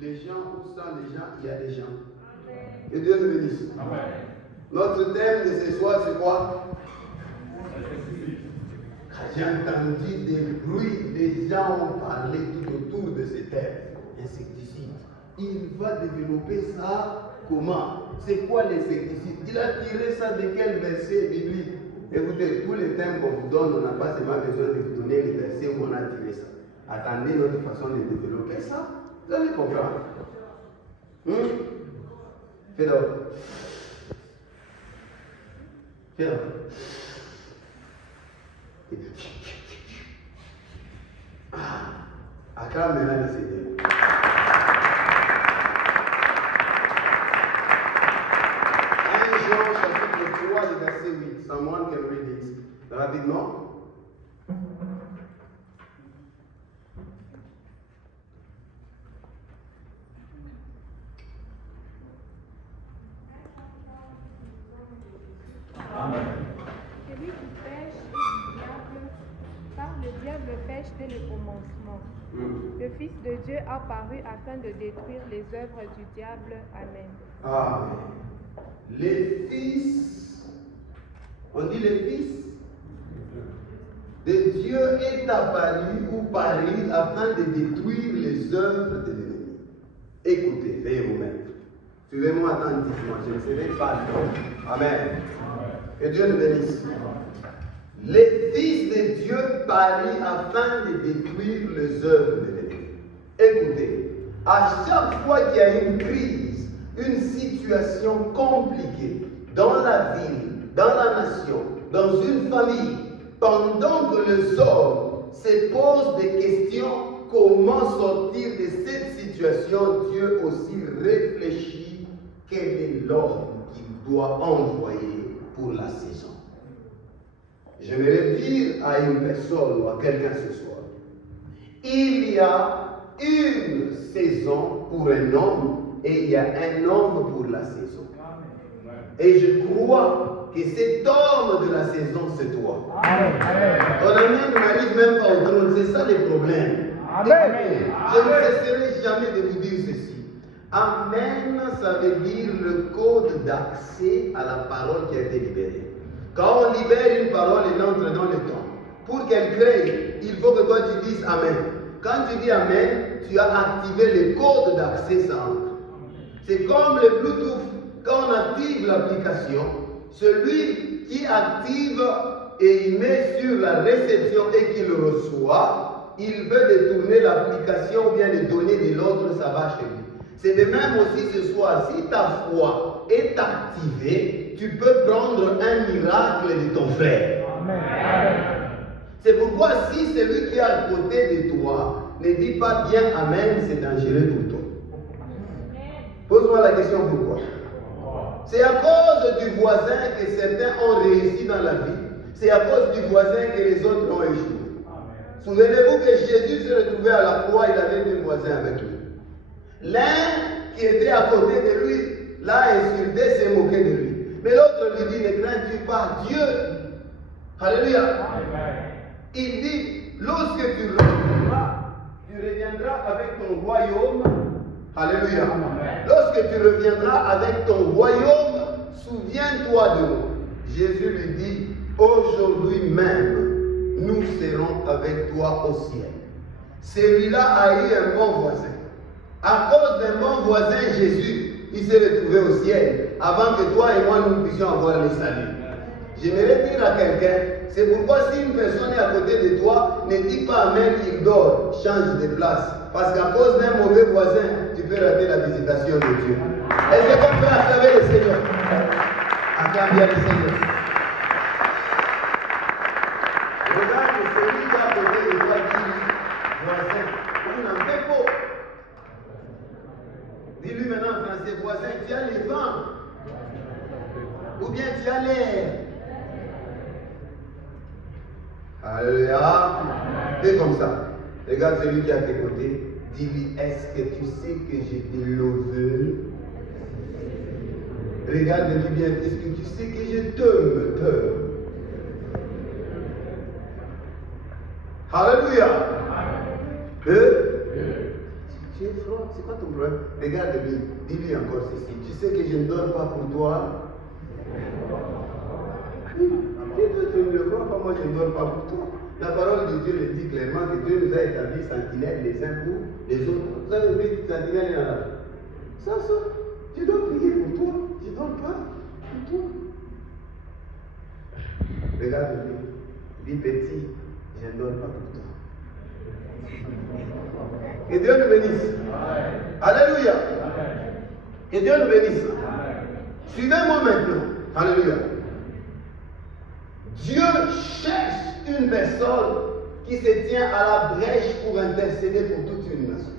les gens ou sans les gens, il y a des gens. Que Dieu nous bénisse. Amen. Notre thème de ce soir, c'est quoi? J'ai entendu des bruits, des gens ont parlé tout autour de ce thème. Insecticide. Il va développer ça comment? C'est quoi l'insecticide? Il a tiré ça de quel verset biblique? Écoutez, tous les thèmes qu'on vous donne, on n'a pas seulement besoin de vous donner les versets où on a tiré ça. Attendez notre façon de développer ça. Vous allez comprendre. Fais donc. Fais donc. Acclame maintenant le Seigneur. 1 Jean chapitre 3, le verset 8. Someone can read it. Rapidement. Celui qui pêche est du diable, car le diable pêche dès le commencement. Le Fils de Dieu a paru afin de détruire les œuvres du diable. Amen. Amen. Les fils, on dit les fils de Dieu est apparu ou paru afin de détruire les œuvres de l'ennemi. Écoutez, veuillez vous mettre. Suivez-moi attentivement, je ne serai pas long. Amen. Que Dieu nous bénisse. Les fils de Dieu parient afin de détruire les œuvres de l'ennemi. Écoutez, à chaque fois qu'il y a une crise, une situation compliquée dans la ville, dans la nation, dans une famille, pendant que les hommes se posent des questions, comment sortir de cette situation, Dieu aussi réfléchit quel est l'ordre qu'il doit envoyer pour la saison. J'aimerais dire à une personne ou à quelqu'un ce soir, il y a une saison pour un homme et il y a un homme pour la saison. Et je crois que cet homme de la saison, c'est toi. Ton amen n'arrive même pas au trône, c'est ça le problème. Je ne cesserai jamais de vous dire ceci. Amen, ça veut dire le code d'accès à la parole qui a été libérée. Quand on libère une parole, elle entre dans le temps. Pour qu'elle crée, il faut que toi tu dises Amen. Quand tu dis Amen, tu as activé le code d'accès, ça entre. C'est comme le Bluetooth. Quand on active l'application, celui qui active et il met sur la réception et qu'il reçoit, il veut détourner l'application ou bien les données de l'autre, ça va chez lui. C'est de même aussi ce soir, si ta foi est activée, tu peux prendre un miracle de ton frère. Amen. C'est pourquoi si celui qui est à côté de toi ne dit pas bien Amen, c'est dangereux pour toi. Pose-moi la question pourquoi. C'est à cause du voisin que certains ont réussi dans la vie. C'est à cause du voisin que les autres ont échoué. Souvenez-vous que Jésus se retrouvait à la croix, il avait deux voisins avec lui. L'un qui était à côté de lui l'a insulté, s'est moqué de lui. Mais l'autre lui dit, ne crains-tu pas Dieu? Alléluia. Il dit, lorsque tu reviendras avec ton royaume. Alléluia. Lorsque tu reviendras avec ton royaume, souviens-toi de nous. Jésus lui dit, aujourd'hui même, nous serons avec toi au ciel. Celui-là a eu un bon voisin. À cause d'un bon voisin, Jésus, il s'est retrouvé au ciel avant que toi et moi nous puissions avoir le salut. J'aimerais dire à quelqu'un, c'est pourquoi si une personne est à côté de toi, ne dis pas Amen, il dort, change de place. Parce qu'à cause d'un mauvais voisin, tu peux rater la visitation de Dieu. Est-ce qu'on peut acclamer le Seigneur? Acclame bien le Seigneur. Regarde celui qui est à côté de toi dit, voisin, on n'en fait pas. Dis-lui maintenant en français, voisin, tu as les vents. Ou bien tu as l'air. Alléluia. Fais comme ça. Regarde celui qui est à tes côtés. Dis-lui, est-ce que tu sais que je te love? Regarde-lui bien, est-ce que tu sais que je t'aime? Alléluia. Tu es froid. c'est quoi ton problème? Regarde-lui, dis-lui encore ceci. Tu sais que je ne dors pas pour toi. Tu ne le crois pas, moi je ne dors pas pour toi. La parole de Dieu le dit clairement que Dieu nous a établi sentinelles les uns pour les autres. Vous avez vu sentinelles là? Ça, tu dois prier pour toi. Je ne dors pas pour toi. Regarde-lui, dis petit, je ne dors pas pour toi. Que Dieu nous bénisse. Alléluia. Que Dieu nous bénisse. Suivez-moi maintenant. Alléluia. Dieu cherche une personne qui se tient à la brèche pour intercéder pour toute une nation.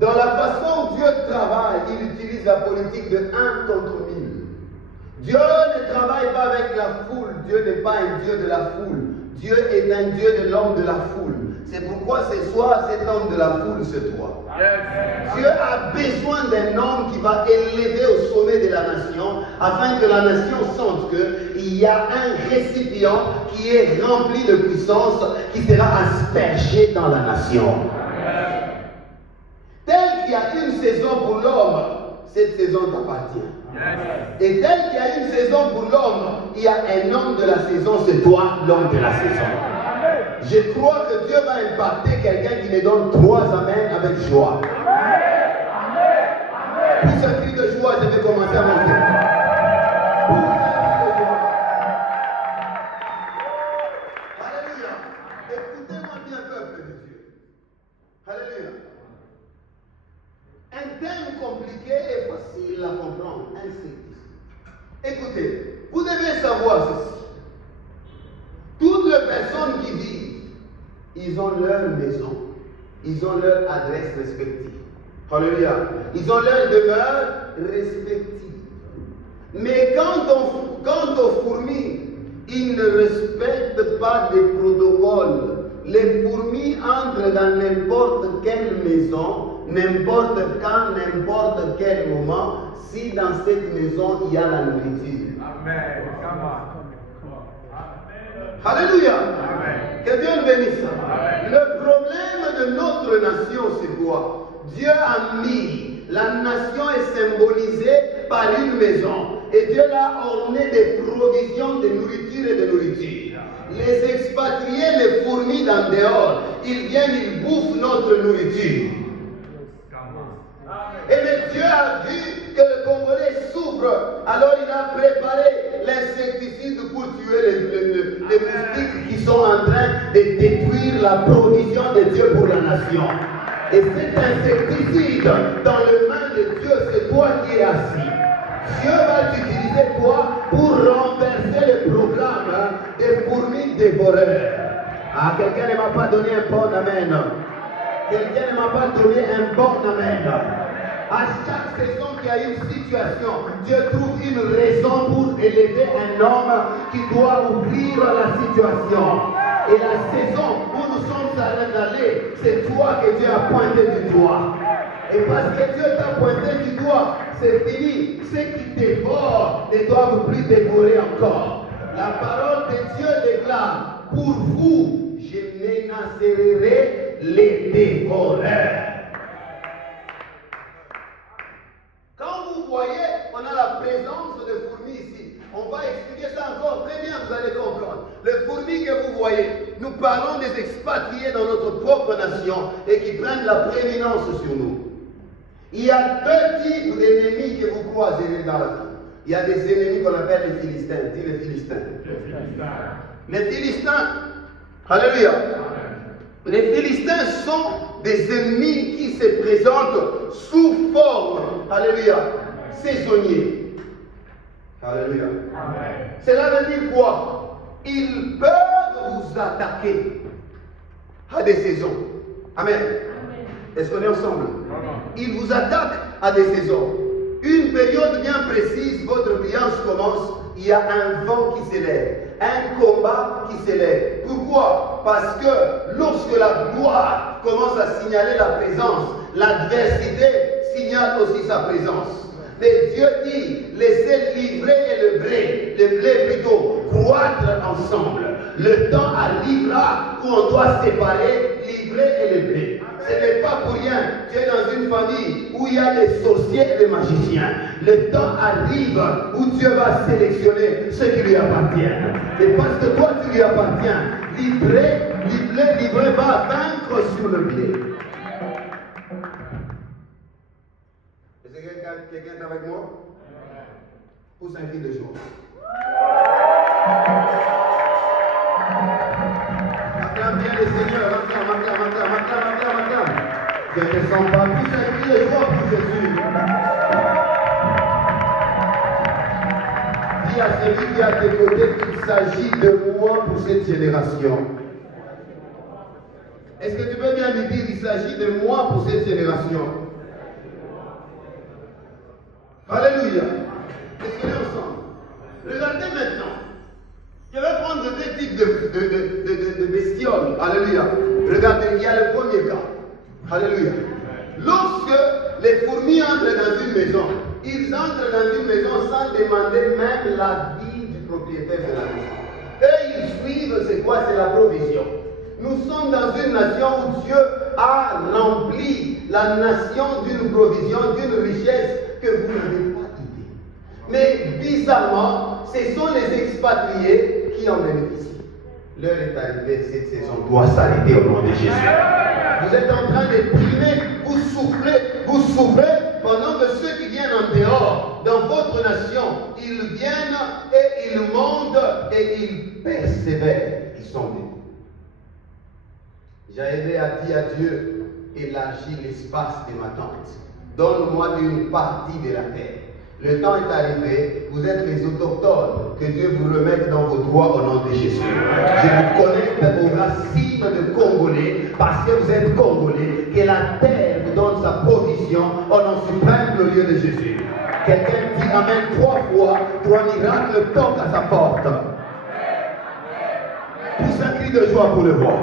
Dans la façon dont Dieu travaille, il utilise la politique de 1 contre 1000. Dieu ne travaille pas avec la foule. Dieu n'est pas un Dieu de la foule. Dieu est un Dieu de l'homme de la foule. C'est pourquoi ce soir, cet homme de la foule, c'est toi. Dieu a besoin d'un homme qui va élever au sommet de la nation, afin que la nation sente qu'il y a un récipient qui est rempli de puissance, qui sera aspergé dans la nation. Tel qu'il y a une saison pour l'homme, cette saison t'appartient. Et tel qu'il y a une saison pour l'homme, il y a un homme de la saison, c'est toi, l'homme de la saison. Je crois que Dieu va impacter quelqu'un qui me donne 3 amens avec joie. Pour ce cri de joie, je vais commencer à monter. Alléluia. Écoutez-moi bien, peuple de Dieu. Alléluia. Un thème compliqué et facile à comprendre. Écoutez, vous devez savoir ceci. Toutes les personnes qui vivent, ils ont leur maison, ils ont leur adresse respective. Alléluia. Ils ont leur demeure respective. Mais quant aux fourmis, ils ne respectent pas des protocoles. Les fourmis entrent dans n'importe quelle maison, n'importe quand, n'importe quel moment, si dans cette maison il y a la nourriture. Amen. Alléluia. Amen. Que Dieu nous bénisse. Amen. Le problème de notre nation, c'est quoi? Dieu a mis, la nation est symbolisée par une maison. Et Dieu l'a orné des provisions de nourriture et de nourriture. Les expatriés, les fourmis dans dehors, ils viennent, ils bouffent notre nourriture. Et mais Dieu a vu que le Congolais souffre, alors il a préparé l'insecticide pour tuer les moustiques qui sont en train de détruire la provision de Dieu pour la nation. Et cet insecticide, dans les mains de Dieu, c'est toi qui es assis. Dieu va t'utiliser toi pour renverser le programme des fourmis dévoreurs. Ah, quelqu'un ne m'a pas donné un bon amen. Quelqu'un ne m'a pas donné un bon amen. À chaque saison qu'il y a une situation, Dieu trouve une raison pour élever un homme qui doit ouvrir la situation. Et la saison où nous sommes allés, c'est toi que Dieu a pointé du doigt. Et parce que Dieu t'a pointé du doigt, c'est fini. Ceux qui dévorent ne doivent plus dévorer encore. La parole de Dieu déclare, pour vous, je menacerai les dévoreurs. Quand vous voyez, on a la présence de fourmis ici. On va expliquer ça encore très bien, vous allez comprendre. Les fourmis que vous voyez, nous parlons des expatriés dans notre propre nation et qui prennent la prééminence sur nous. Il y a 2 types d'ennemis que vous croiserez dans la vie. Il y a des ennemis qu'on appelle les Philistins. Dis les Philistins. Les Philistins, alléluia. Les Philistins sont des ennemis qui se présentent sous forme, alléluia, saisonniers. Alléluia. Amen. Cela veut dire quoi? Ils peuvent vous attaquer à des saisons. Amen. Est-ce qu'on est ensemble? Ils vous attaquent à des saisons. Une période bien précise, votre brillance commence, il y a un vent qui s'élève, un combat qui s'élève. Pourquoi? Parce que lorsque la gloire commence à signaler la présence, l'adversité signale aussi sa présence. Mais Dieu dit, laissez l'ivraie et le blé plutôt, croître ensemble. Le temps arrivera où on doit séparer l'ivraie et le blé. Ce n'est pas famille où il y a des sorciers et des magiciens. Le temps arrive où Dieu va sélectionner ceux qui lui appartiennent. Et parce que toi, tu lui appartiens, livré va vaincre sur le pied. Est-ce que quelqu'un est avec moi? Pousse un cri de joie. Acclame bien le Seigneur, acclame. Je ne te sens pas, pousse un cri de joie pour Jésus. Dis à celui qui est à tes côtés qu'il s'agit de moi pour cette génération. Est-ce que tu peux bien lui dire qu'il s'agit de moi pour cette génération? Alléluia. Est-ce qu'on est ensemble? Regardez maintenant. Je vais prendre deux types de bestioles. Alléluia. Regardez, il y a le premier cas. Alléluia. Lorsque les fourmis entrent dans une maison, ils entrent dans une maison sans demander même l'avis du propriétaire de la maison. Eux, ils suivent, c'est quoi? C'est la provision. Nous sommes dans une nation où Dieu a rempli la nation d'une provision, d'une richesse que vous n'avez pas idée. Mais bizarrement, ce sont les expatriés qui en bénéficient. L'heure est arrivée, cette saison doit s'arrêter au nom de Jésus. Vous êtes en train de primer, vous souffrez, pendant que ceux qui viennent en dehors, dans votre nation, ils viennent et ils montent et ils persévèrent. Ils sont venus. Jaëvé a dit à Dieu, élargis l'espace de ma tente. Donne-moi une partie de la terre. Le temps est arrivé, vous êtes les autochtones, que Dieu vous remette dans vos droits au nom de Jésus. Je vous connecte aux racines de Congolais, parce que vous êtes Congolais, que la terre vous donne sa provision au nom suprême glorieux de Jésus. Quelqu'un dit Amen 3 fois, 3 miracles toquent à sa porte. Pousse un cri de joie pour le voir.